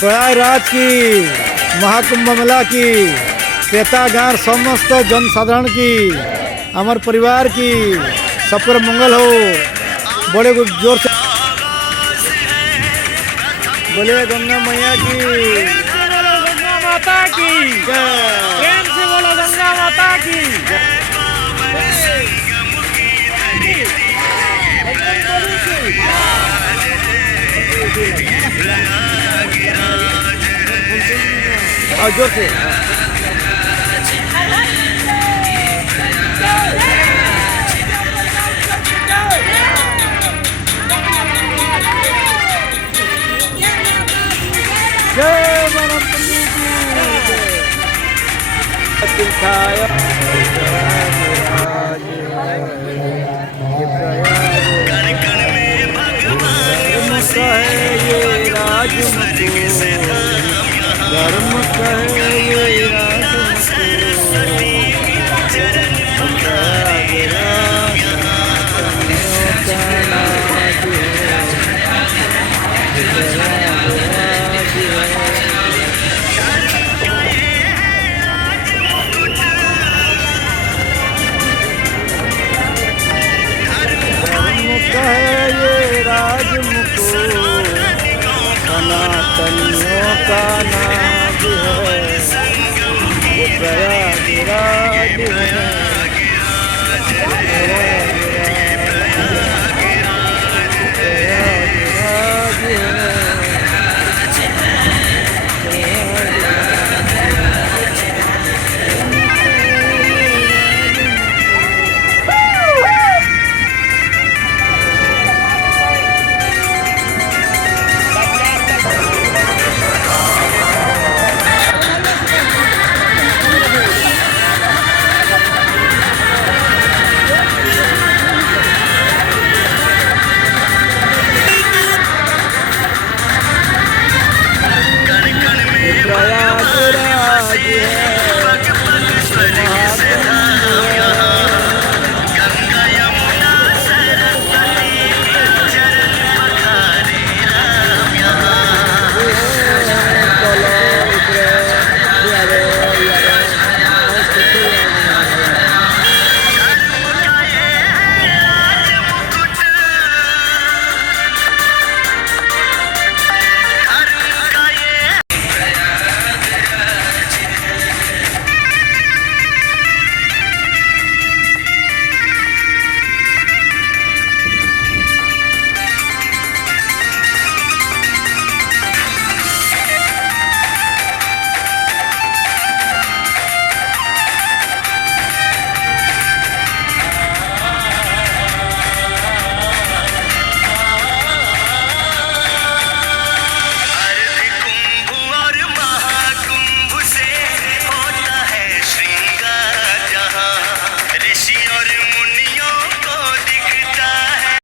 प्रयागराज की महाकुंभ मेला की क्रेता गाँव समस्त जनसाधारण की हमार परिवार की सबकर मंगल हो। बड़े जोर से बोले गंगा मैया की, गंगा माता की प्रेम से बोलो गंगा माता की। और जोर से जय मानव ये राज धर्म कहे ये राज मुकुट सनातनियों का नाज है, ये प्रयागराज है।